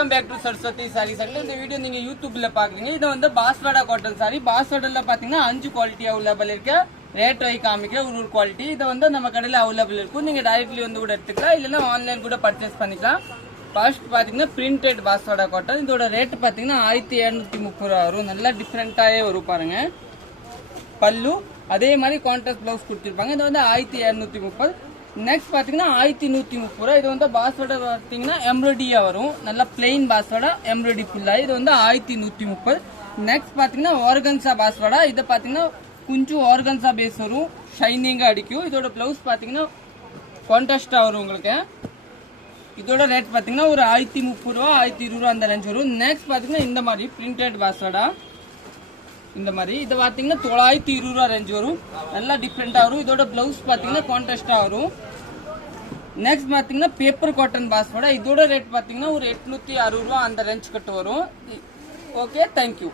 Welcome back to Saraswathi sari centre. இந்த video நீங்க யூடியூப்ல பாக்குறீங்க. இது வந்து பாஸ்வாடா காட்டன் சாரி. பாஸ்வாடால பாத்தீங்கன்னா 5 குவாலிட்டி அவைலபிள் இருக்கு. ரேட் வை காமிக்கிற ஒரு குவாலிட்டி. இது வந்து நம்ம கடையில அவைலபிள் இருக்கும். நீங்க டைரக்ட்லி வந்து கூட எடுத்துக்கலாம், இல்லைன்னா ஆன்லைன் கூட பர்ச்சேஸ் பண்ணிக்கலாம். ஃபர்ஸ்ட் பாத்தீங்கன்னா பிரிண்டட் பாஸ்வாடா காட்டன். இதோட ரேட் பாத்தீங்கன்னா 1730 ரூபா வரும். நல்லா டிஃப்ரெண்டாவே வரும் பாருங்க. பல்லு அதே மாதிரி கான்ட்ராஸ்ட் பிளவுஸ் கொடுத்துருப்பாங்க. இது வந்து 1230. நெக்ஸ்ட் பாத்தீங்கன்னா 1130 ரூபா. இது வந்து பாஸ்வாடா பாத்தீங்கன்னா எம்ப்ராய்டரியா வரும். நல்லா பிளெயின் பாஸ்வாடா எம்ப்ராய்டரி ஃபுல்லா. இது வந்து 1130. நெக்ஸ்ட் பாத்தீங்கன்னா ஆர்கன்சா பாஸ்வாடா. இது பாத்தீங்கன்னா கொஞ்சம் ஆர்கன்சா பேஸ் வரும், ஷைனிங்கா அடிக்கும். இதோட பிளவுஸ் பாத்தீங்கன்னா கான்ட்ராஸ்டா வரும் உங்களுக்கு. இதோட ரேட் பாத்தீங்கன்னா ஒரு 1030 ரூபா 1020 ரூபா அந்த ரேஞ்ச் வரும். நெக்ஸ்ட் பாத்தீங்கன்னா இந்த மாதிரி பிரிண்டட் பாஸ்வாடா இந்த மாதிரி. இது பாத்தீங்கன்னா 920 ரூபா ரேஞ்ச் வரும். நல்லா டிஃப்ரெண்டா வரும். இதோட பிளவுஸ் பாத்தீங்கன்னா கான்ட்ராஸ்டா வரும். நெக்ஸ்ட் பாத்தீங்கன்னா பேப்பர் காட்டன் பாஸ்வாடா. இதோட ரேட் பாத்தீங்கன்னா ஒரு 860 ரூபா அந்த ரேஞ்ச் கட்டு வரும். Okay, thank you.